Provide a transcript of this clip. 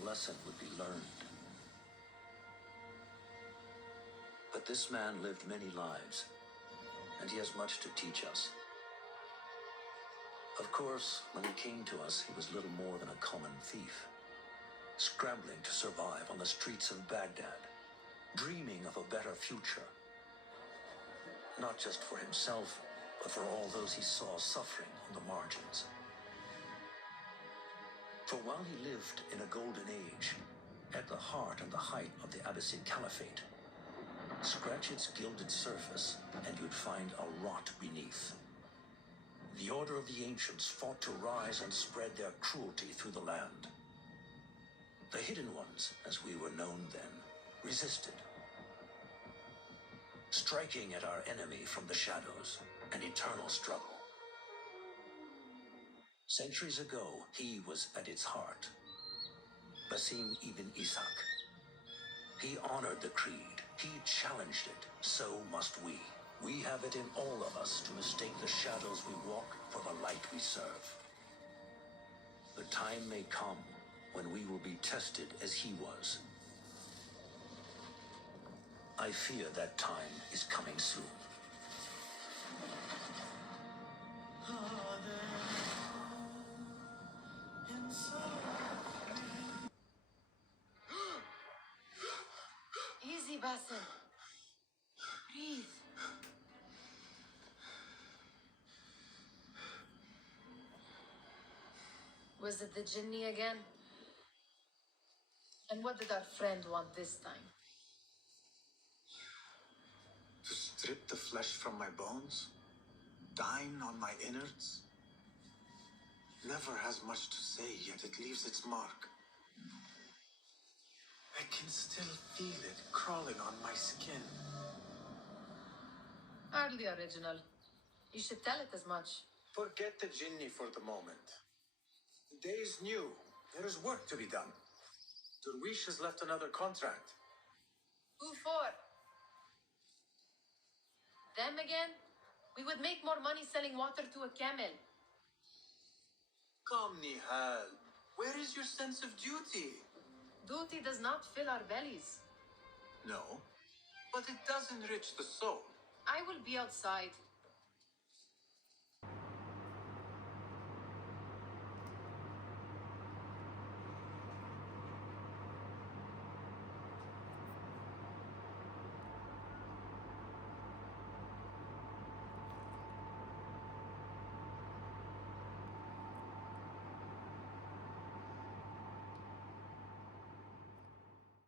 some lesson would be learned. But this man lived many lives, and he has much to teach us. Of course, when he came to us, he was little more than a common thief, scrambling to survive on the streets of Baghdad, dreaming of a better future, not just for himself, but for all those he saw suffering on the margins. For while he lived in a golden age, at the heart and the height of the Abbasid Caliphate, scratch its gilded surface and you'd find a rot beneath. The order of the ancients fought to rise and spread their cruelty through the land. The hidden ones, as we were known then, resisted, striking at our enemy from the shadows, an eternal struggle. Centuries ago, he was at its heart, Basim ibn Ishaq. He honored the creed, he challenged it, so must we. We have it in all of us to mistake the shadows we walk for the light we serve. The time may come when we will be tested as he was. I fear that time is coming soon. Easy, Basim. Breathe. Was it the Jinni again? And what did our friend want this time? To strip the flesh from my bones? Dine on my innards? Never has much to say, yet it leaves its mark. I can still feel it crawling on my skin. Hardly original. You should tell it as much. Forget the Jinni for the moment. The day is new. There is work to be done. Derwish has left another contract. Who for? Them again? We would make more money selling water to a camel. Come, Nihal. Where is your sense of duty? Duty does not fill our bellies. No, but it does enrich the soul. I will be outside.